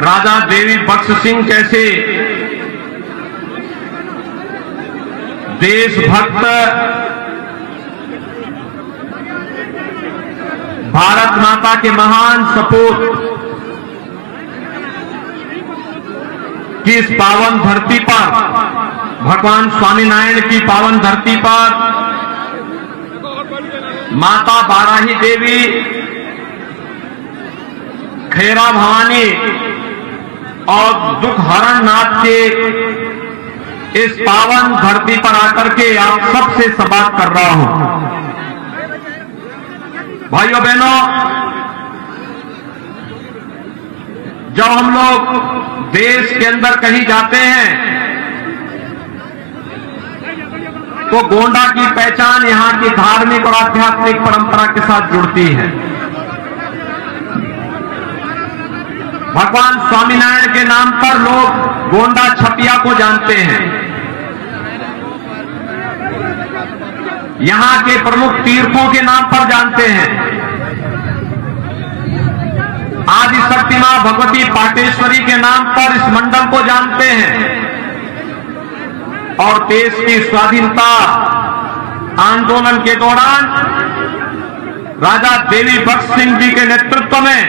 राजा देवी बख्श सिंह जैसे देशभक्त, भारत माता के महान सपूत की इस पावन धरती पर, भगवान स्वामीनारायण की पावन धरती पर माता बाराही देवी, खेरा भवानी और दुख हरण नाथ के इस पावन धरती पर आकर के आप सबसे संवाद कर रहा हूं। भाइयों बहनों, जब हम लोग देश के अंदर कहीं जाते हैं तो गोंडा की पहचान यहां की धार्मिक और आध्यात्मिक परंपरा के साथ जुड़ती है। भगवान स्वामीनारायण के नाम पर लोग गोंडा छपिया को जानते हैं। यहां के प्रमुख तीर्थों के नाम पर जानते हैं। आदि शक्ति मां भगवती पाटेश्वरी के नाम पर इस मंडल को जानते हैं। और देश की स्वाधीनता आंदोलन के दौरान राजा देवी बख्श सिंह जी के नेतृत्व में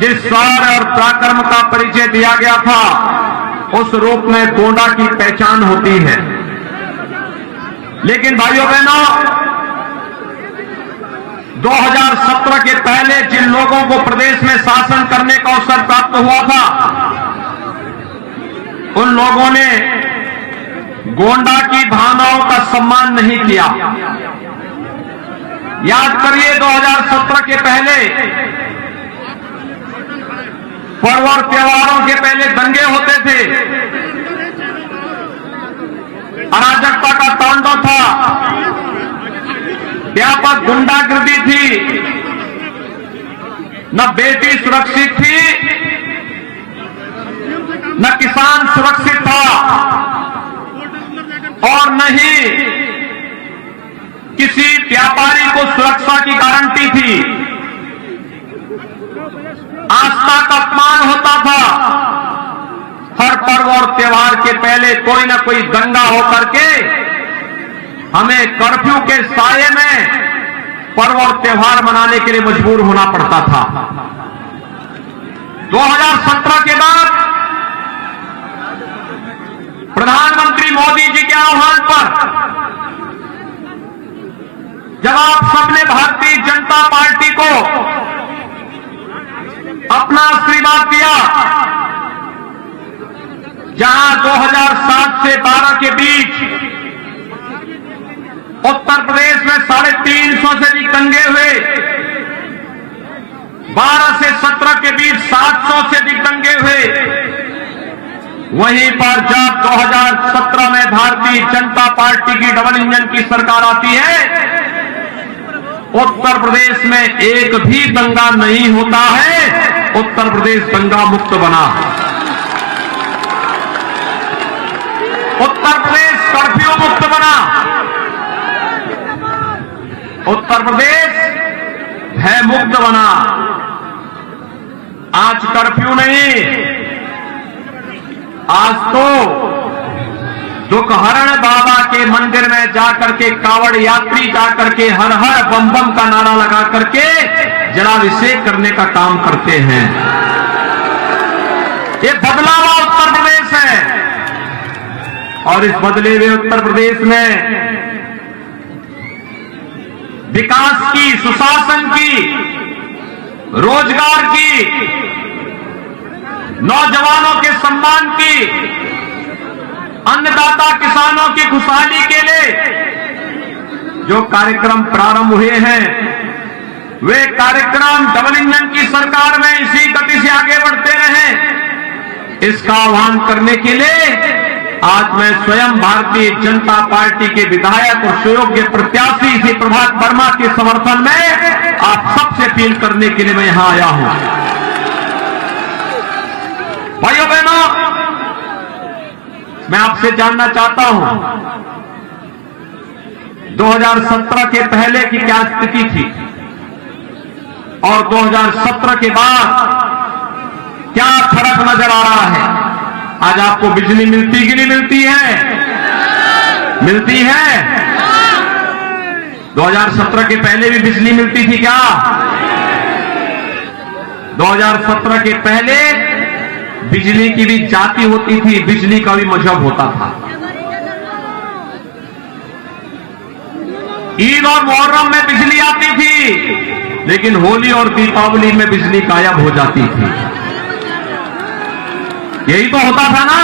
जिस शौर्य और पराक्रम का परिचय दिया गया था, उस रूप में गोंडा की पहचान होती है। लेकिन भाइयों बहनों, 2017 के पहले जिन लोगों को प्रदेश में शासन करने का अवसर प्राप्त हुआ था, उन लोगों ने गोंडा की भावनाओं का सम्मान नहीं किया। याद करिए, 2017 के पहले पर्व और त्योहारों के पहले दंगे होते थे, अराजकता का तांडव था, व्यापक गुंडागर्दी थी, न बेटी सुरक्षित थी, न किसान सुरक्षित था, और न ही किसी व्यापारी को सुरक्षा की गारंटी थी। आस्था का अपमान होता था। हर पर्व और त्योहार के पहले कोई न कोई दंगा होकर के हमें कर्फ्यू के साये में पर्व और त्योहार मनाने के लिए मजबूर होना पड़ता था। 2017 के बाद प्रधानमंत्री मोदी जी के आह्वान पर जब आप सबने भारतीय जनता पार्टी को अपना आशीर्वाद दिया, जहां 2007 से 12 के बीच उत्तर प्रदेश में 350 से अधिक दंगे हुए, 12 से 17 के बीच 700 से अधिक दंगे हुए, वहीं पर जब 2017 में भारतीय जनता पार्टी की डबल इंजन की सरकार आती है, उत्तर प्रदेश में एक भी दंगा नहीं होता है। उत्तर प्रदेश दंगा मुक्त बना। उत्तर प्रदेश कर्फ्यू मुक्त बना। उत्तर प्रदेश भय मुक्त बना। आज कर्फ्यू नहीं, आज तो दुखहरण बाबा के मंदिर में जाकर के कावड़ यात्री जाकर के हर हर बम बम का नारा लगा करके जलाभिषेक करने का काम करते हैं। ये बदला हुआ उत्तर प्रदेश है। और इस बदले हुए उत्तर प्रदेश में विकास की, सुशासन की, रोजगार की, नौजवानों के सम्मान की, अन्नदाता किसानों की खुशहाली के लिए जो कार्यक्रम प्रारंभ हुए हैं, वे कार्यक्रम डबल इंजन की सरकार में इसी गति से आगे बढ़ते रहे। इसका आह्वान करने के लिए आज मैं स्वयं भारतीय जनता पार्टी के विधायक और सुयोग्य प्रत्याशी श्री प्रभात वर्मा के समर्थन में आप सबसे अपील करने के लिए मैं यहां आया हूं। भाइयों बहनों, मैं आपसे जानना चाहता हूं 2017 के पहले की क्या स्थिति थी और 2017 के बाद आ रहा है। आज आपको बिजली मिलती कि नहीं मिलती है? मिलती है। 2017 के पहले भी बिजली मिलती थी क्या? 2017 के पहले बिजली की भी जाति होती थी, बिजली का भी मजहब होता था। ईद और मुहर्रम में बिजली आती थी, लेकिन होली और दीपावली में बिजली गायब हो जाती थी। यही तो होता था ना।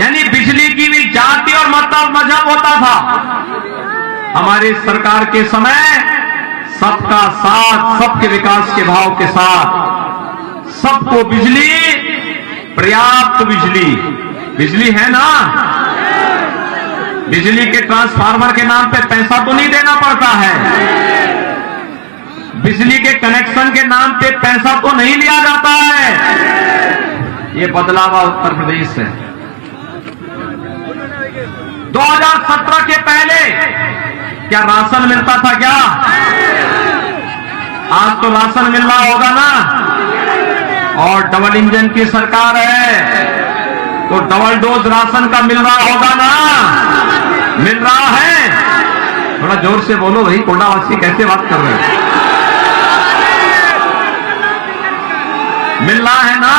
यानी बिजली की भी जाति और मजहब होता था। हमारी सरकार के समय सबका साथ, सबके विकास के भाव के साथ सबको बिजली, पर्याप्त बिजली है ना। बिजली के ट्रांसफार्मर के नाम पे पैसा तो नहीं देना पड़ता है, बिजली के कनेक्शन के नाम पे पैसा तो नहीं लिया जाता है। ये बदलाव उत्तर प्रदेश से 2017 के पहले क्या राशन मिलता था क्या? आज तो राशन मिल रहा होगा ना। और डबल इंजन की सरकार है तो डबल डोज राशन का मिल रहा होगा ना। मिल रहा है। थोड़ा जोर से बोलो भाई, कोंडावासी कैसे बात कर रहे हैं? मिल रहा है ना।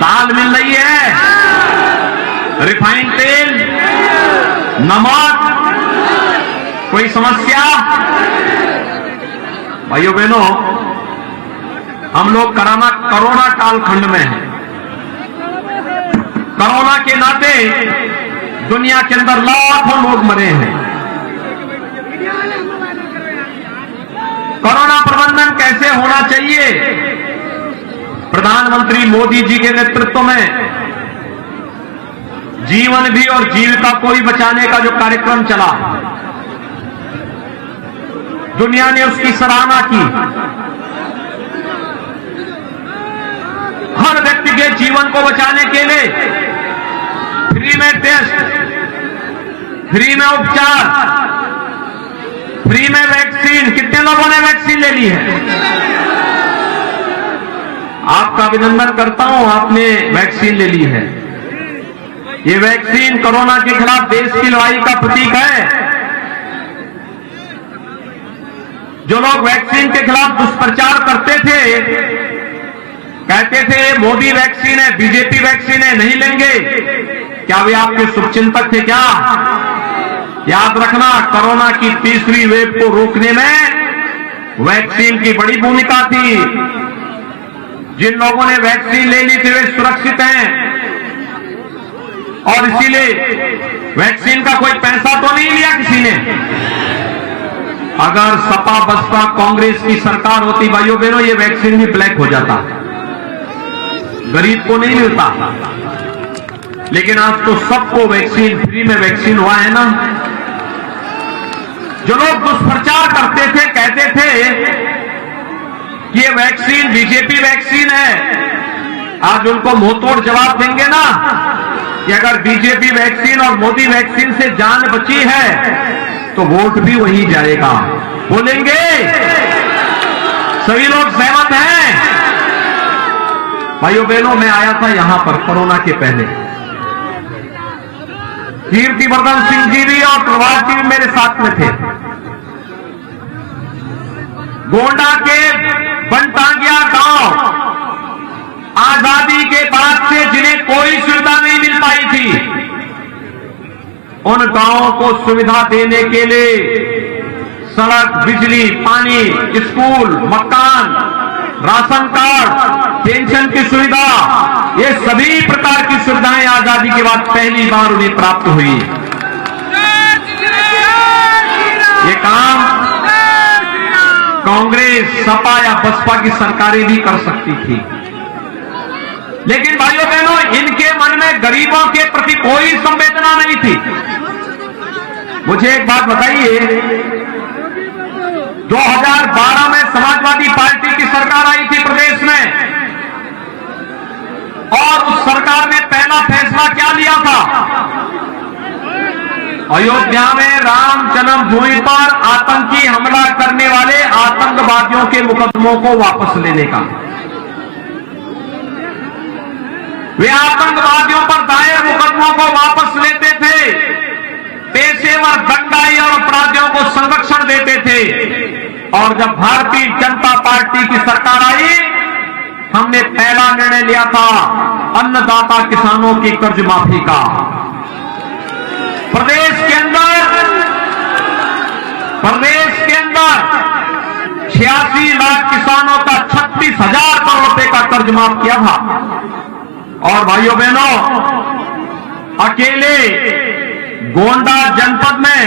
दाल मिल रही है, रिफाइंड तेल, नमक, कोई समस्या? भाइयों बहनों, हम लोग कोरोना कालखंड में हैं। कोरोना के नाते दुनिया के अंदर लाखों लोग मरे हैं। कोरोना प्रबंधन कैसे होना चाहिए? प्रधानमंत्री मोदी जी के नेतृत्व में जीवन भी और जीविका को भी बचाने का जो कार्यक्रम चला, दुनिया ने उसकी सराहना की। हर व्यक्ति के जीवन को बचाने के लिए फ्री में टेस्ट, फ्री में उपचार, फ्री में वैक्सीन। कितने लोगों ने वैक्सीन ले ली है? आपका अभिनंदन करता हूं, आपने वैक्सीन ले ली है। ये वैक्सीन कोरोना के खिलाफ देश की लड़ाई का प्रतीक है। जो लोग वैक्सीन के खिलाफ दुष्प्रचार करते थे, कहते थे मोदी वैक्सीन है, बीजेपी वैक्सीन है, नहीं लेंगे, क्या वे आपके शुभचिंतक थे क्या? याद रखना, कोरोना की तीसरी वेव को रोकने में वैक्सीन की बड़ी भूमिका थी। जिन लोगों ने वैक्सीन ले ली थी वे सुरक्षित हैं और इसीलिए वैक्सीन का कोई पैसा तो नहीं लिया किसी ने। अगर सपा बसपा कांग्रेस की सरकार होती भाइयों बहनों, ये वैक्सीन भी ब्लैक हो जाता, गरीब को नहीं मिलता। लेकिन आज तो सबको वैक्सीन, फ्री में वैक्सीन हुआ है ना। जो लोग दुष्प्रचार करते थे, कहते थे कि ये वैक्सीन बीजेपी वैक्सीन है, आज उनको मुंहतोड़ जवाब देंगे ना कि अगर बीजेपी वैक्सीन और मोदी वैक्सीन से जान बची है तो वोट भी वही जाएगा। बोलेंगे? सभी लोग सहमत हैं? भाइयों बहनों, मैं आया था यहां पर कोरोना के पहले, कीर्तिवर्धन सिंह जी भी और प्रभात जी भी मेरे साथ में थे। गोंडा के बनटांगिया गांव, आजादी के बाद से जिन्हें कोई सुविधा नहीं मिल पाई थी, उन गांवों को सुविधा देने के लिए सड़क, बिजली, पानी, स्कूल, मकान, राशन कार्ड, पेंशन की सुविधा, ये सभी प्रकार की सुविधाएं आजादी के बाद पहली बार उन्हें प्राप्त हुई। ये काम कांग्रेस, सपा या बसपा की सरकारें भी कर सकती थी, लेकिन भाइयों बहनों, इनके मन में गरीबों के प्रति कोई संवेदना नहीं थी। मुझे एक बात बताइए, 2012 में समाजवादी पार्टी की सरकार आई थी प्रदेश में, और उस सरकार ने पहला फैसला क्या लिया था? अयोध्या में राम जन्मभूमि पर आतंकी हमला करने वाले आतंकवादियों के मुकदमों को वापस लेने का। वे आतंकवादियों पर दायर मुकदमों को वापस लेते थे, पेशेवर दंडाई और अपराधियों को संरक्षण देते थे। और जब भारतीय जनता पार्टी की सरकार आई, हमने पहला निर्णय लिया था अन्नदाता किसानों की कर्ज माफी का। प्रदेश के अंदर 86 लाख किसानों का 36,000 करोड़ रुपए का कर्ज माफ किया था। और भाइयों बहनों, अकेले गोंडा जनपद में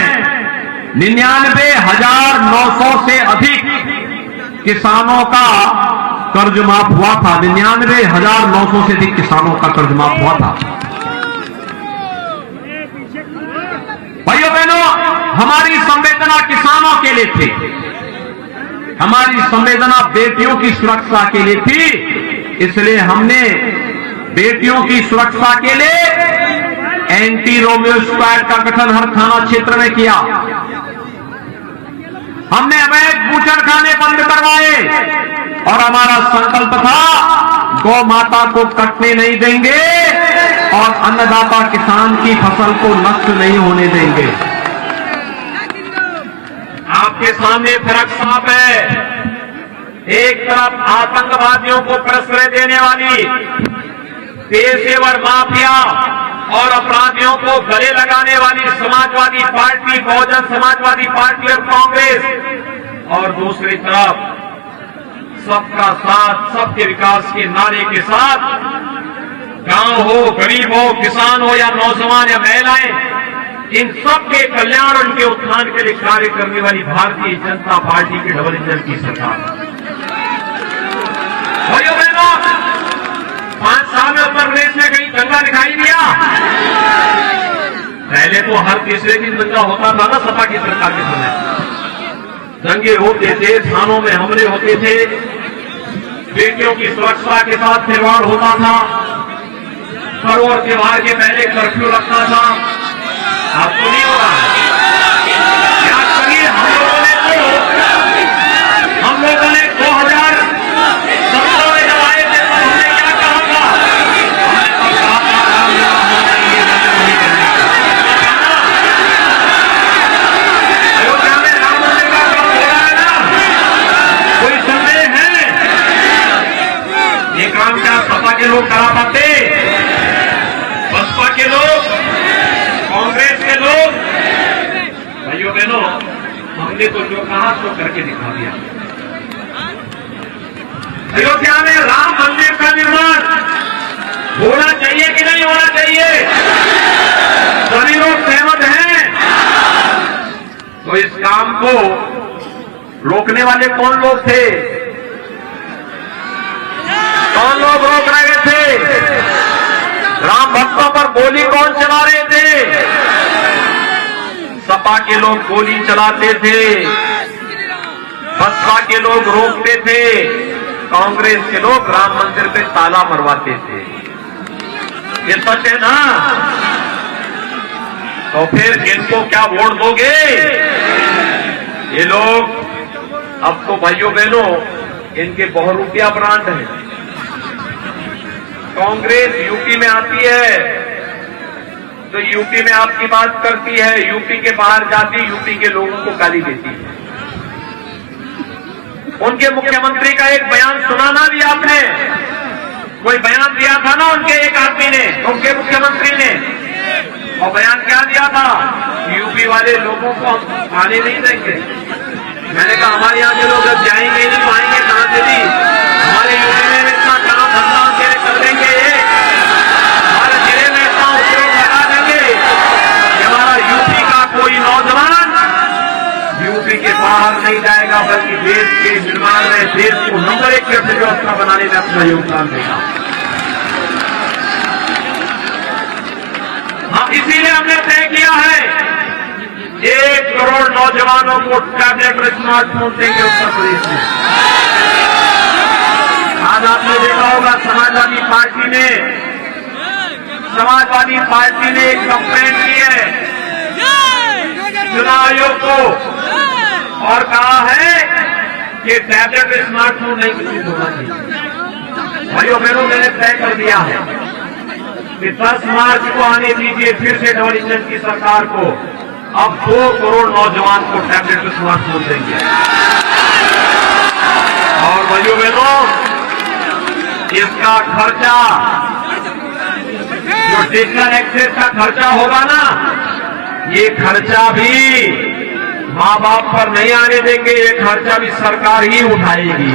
99,900 से अधिक किसानों का कर्ज माफ हुआ था। 99,900 से अधिक किसानों का कर्ज माफ हुआ था। भाइयों बहनों, हमारी संवेदना किसानों के लिए थी, हमारी संवेदना बेटियों की सुरक्षा के लिए थी। इसलिए हमने बेटियों की सुरक्षा के लिए एंटी रोमियो स्क्वाड का गठन हर थाना क्षेत्र में किया। हमने अवैध बूचड़खाने बंद करवाए और हमारा संकल्प था गौ माता को कटने नहीं देंगे और अन्नदाता किसान की फसल को नष्ट नहीं होने देंगे। आपके सामने फर्क साफ है। एक तरफ आतंकवादियों को प्रश्रय देने वाली पेशेवर माफिया और अपराधियों को गले लगाने वाली समाजवादी पार्टी, बहुजन समाजवादी पार्टी और कांग्रेस, और दूसरी तरफ सबका साथ सबके विकास के नारे के साथ गांव हो, गरीब हो, किसान हो या नौजवान या महिलाएं, इन सबके कल्याण और उनके उत्थान के लिए कार्य करने वाली भारतीय जनता पार्टी की डबल इंजन की सरकार। भाइयों बहनों, 5 साल में उत्तर प्रदेश में कहीं दंगा दिखाई दिया? पहले तो हर तीसरे दिन दंगा होता था ना सपा की सरकार के समय। दंगे होते थे, थानों में हमले होते थे, बेटियों की सुरक्षा के साथ खिलवाड़ होता था, पर्व और त्योहार के पहले कर्फ्यू लगता था। अब तो नहीं हो रहा है। याद करिए, हम लोगों ने 2017 में जब आए थे तो हमने क्या कहा था? हमने तो कहा था राम राम होना ये नहीं करना। अयोध्या में राम मंदिर का काम हो रहा है ना? कोई संदेह है? ये काम क्या सपा के लोग करा पाते? बसपा के लोग, कांग्रेस के लोग? भाइयों बहनों, हमने तो जो कहा तो करके दिखा दिया। अयोध्या में राम मंदिर का निर्माण होना चाहिए कि नहीं होना चाहिए? सभी लोग सहमत हैं। तो इस काम को रोकने वाले कौन लोग थे? कौन लोग रोक रहे थे? राम भक्तों पर गोली कौन चला रहे थे? सपा के लोग गोली चलाते थे, बसपा के लोग रोकते थे, कांग्रेस के लोग राम मंदिर पे ताला मरवाते थे। ये सच है ना? तो फिर इनको क्या वोट दोगे? ये लोग अब तो भाइयों बहनों इनके बहुरूपिया ब्रांड हैं। कांग्रेस यूपी में आती है तो यूपी में आपकी बात करती है, यूपी के बाहर जाती यूपी के लोगों को गाली देती है। उनके मुख्यमंत्री का एक बयान सुना ना भी आपने? कोई बयान दिया था ना उनके एक आदमी ने, उनके मुख्यमंत्री ने, और बयान क्या दिया था? यूपी वाले लोगों को हम आने नहीं देंगे। मैंने कहा हमारे यहाँ के लोग जब जाएंगे नहीं तो आएंगे कहां से भी? हमारे यूपी में इतना काम धंधा उनके कर देंगे, हमारे जिले में इतना उपयोग लगा देंगे कि हमारा यूपी का कोई नौजवान यूपी के बाहर नहीं जाएगा, बल्कि देश के निर्माण में, देश को नंबर 1 की अर्थव्यवस्था बनाने में अपना योगदान देगा। हाँ, इसीलिए हमने तय किया है 1 करोड़ नौजवानों को टैबलेट और स्मार्टफोन देंगे उत्तर प्रदेश में। आज आपने देखा होगा समाजवादी पार्टी ने एक कंप्लेंट की है चुनाव आयोग को और कहा है कि टैबलेट स्मार्टफोन नहीं विकसित होना चाहिए। भाइयों बहनों, मैंने तय कर दिया है कि 10 मार्च को आने दीजिए फिर से डबल इंजन की सरकार को। अब 2 करोड़ नौजवान को टैबलेट स्मार्टफोन देंगे। और भाइयों बहनों, इसका खर्चा, जो डिजिटल एक्सेस का खर्चा होगा ना, ये खर्चा भी माँ बाप पर नहीं आने देंगे, ये खर्चा भी सरकार ही उठाएगी।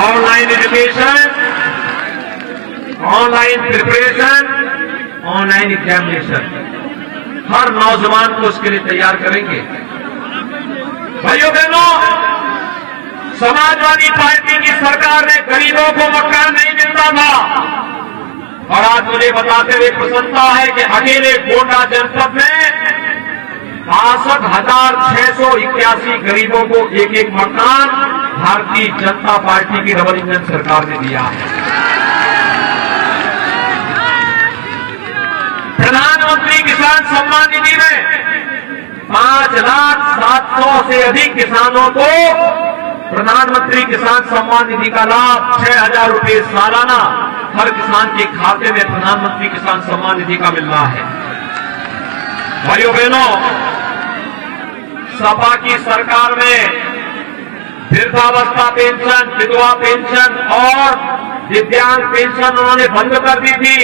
Online education, online preparation, online examination, हर नौजवान को उसके लिए तैयार करेंगे। भाइयों बहनों, समाजवादी पार्टी की सरकार ने गरीबों को मकान नहीं मिलता था, और आज मुझे बताते हुए प्रसन्नता है कि अकेले गोंडा जनपद में 62,681 गरीबों को एक एक मकान भारतीय जनता पार्टी की डबल इंजन सरकार ने दिया है। प्रधानमंत्री किसान सम्मान निधि में 5,07,000 से अधिक किसानों को प्रधानमंत्री किसान सम्मान निधि का लाभ 6,000 रुपये सालाना हर किसान के खाते में प्रधानमंत्री किसान सम्मान निधि का मिल रहा है। भाइयों बहनों, सपा की सरकार में वृद्धावस्था पेंशन, विधवा पेंशन और दिव्यांग पेंशन उन्होंने बंद कर दी थी।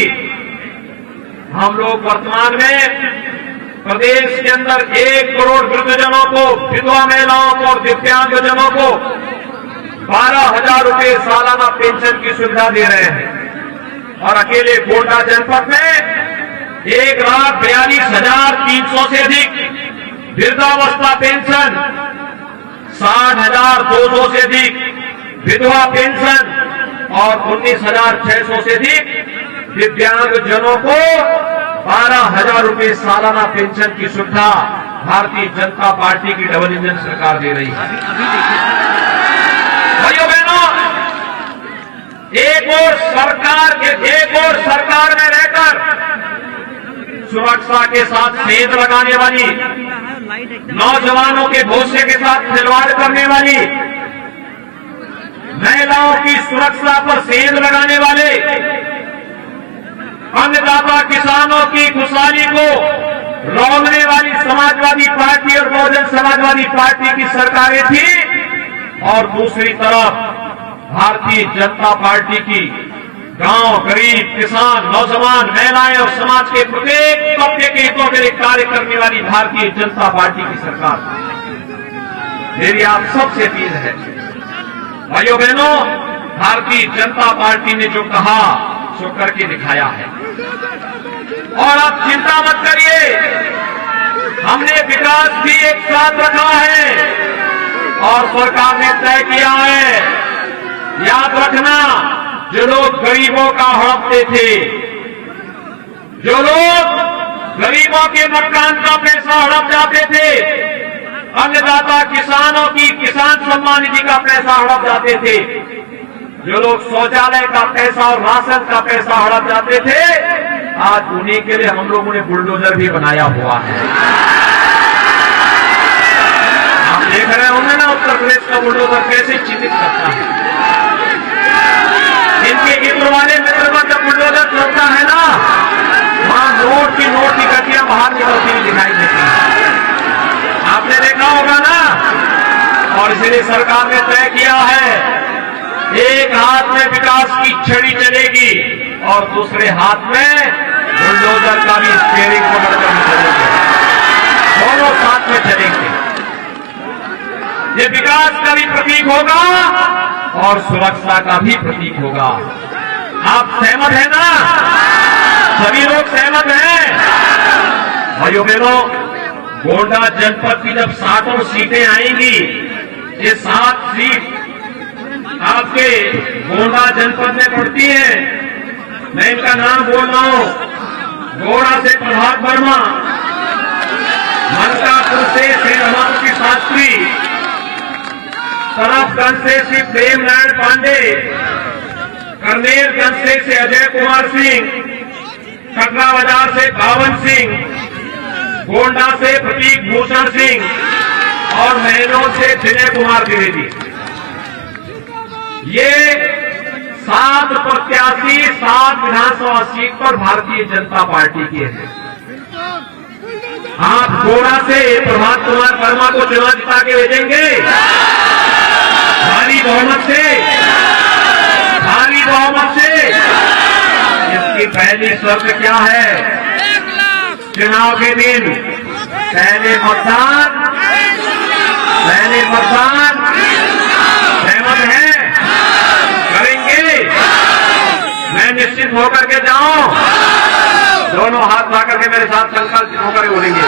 हम लोग वर्तमान में प्रदेश के अंदर 1 करोड़ वृद्धजनों को, विधवा महिलाओं को और दिव्यांगजनों को 12,000 रुपये सालाना पेंशन की सुविधा दे रहे हैं। और अकेले गोंडा जनपद में 1,42,300 से अधिक वृद्धावस्था पेंशन, 60,200 से अधिक विधवा पेंशन और 19,600 से अधिक दिव्यांगजनों को 12,000 रुपये सालाना पेंशन की सुविधा भारतीय जनता पार्टी की डबल इंजन सरकार दे रही है। भाइयों बहनों, एक और सरकार में रहकर सुरक्षा के साथ सेंध लगाने वाली, नौजवानों के भविष्य के साथ खिलवाड़ करने वाली, महिलाओं की सुरक्षा पर सेंध लगाने वाले, अन्नदाता किसानों की खुशहाली को रोकने वाली समाजवादी पार्टी और बहुजन समाजवादी पार्टी की सरकारें थी। और दूसरी तरफ भारतीय जनता पार्टी की गांव, गरीब, किसान, नौजवान, महिलाएं और समाज के प्रत्येक तबके के हितों के लिए कार्य करने वाली भारतीय जनता पार्टी की सरकार। मेरी आप सबसे अपील है, भाइयों बहनों, भारतीय जनता पार्टी ने जो कहा सो करके दिखाया है। और आप चिंता मत करिए, हमने विकास भी एक साथ रखा है और सरकार ने तय किया है। याद रखना, जो लोग गरीबों का हड़पते थे, जो लोग गरीबों के मकान का पैसा हड़प जाते थे, अन्नदाता किसानों की किसान सम्मान निधि का पैसा हड़प जाते थे, जो लोग शौचालय का पैसा और राशन का पैसा हड़प जाते थे, आज उन्हीं के लिए हम लोगों ने बुलडोजर भी बनाया हुआ है। आप देख रहे होंगे ना उत्तर प्रदेश का बुलडोजर कैसे चिन्हित करता है। इनके इत्र वाले मित्र पर जब बुलडोजर चलता है ना, वहां नोट की गड्डियां बाहर निकलती हुई दिखाई देती है। आपने देखा होगा ना। और इसलिए सरकार ने तय किया है, एक हाथ में विकास की छड़ी चलेगी और दूसरे हाथ में बुलडोजर का भी स्टीयरिंग पकड़कर चलेंगे, दोनों साथ में चलेंगे। ये विकास का भी प्रतीक होगा और सुरक्षा का भी प्रतीक होगा। आप सहमत हैं ना? सभी लोग सहमत हैं? भाइयों बहनों, गोंडा जनपद की जब 60 सीटें आएंगी, ये 7 सीट आपके गोंडा जनपद में पड़ती है। मैं इनका नाम बोल रहा हूं। गोंडा से प्रभात वर्मा, मनकापुर से रमापति शास्त्री, तरफगंज से श्री प्रेम नारायण पांडे, करनेलगंज से अजय कुमार सिंह, कटरा बाजार से बावन सिंह, गोंडा से प्रतीक भूषण सिंह और महनौर से विजय कुमार द्विवेदी। ये 7 प्रत्याशी 7 विधानसभा सीट पर भारतीय जनता पार्टी के हैं। आप गोंडा से प्रभात कुमार वर्मा को चुनाव जिता के भेजेंगे भारी बहुमत से, भारी बहुमत से। इसकी पहली शर्त क्या है? चुनाव के दिन पहले मतदान सहमत है, करेंगे। मैं निश्चित होकर के जाऊं, दोनों हाथ ला करके मेरे साथ संकल्प होकर बोलेंगे।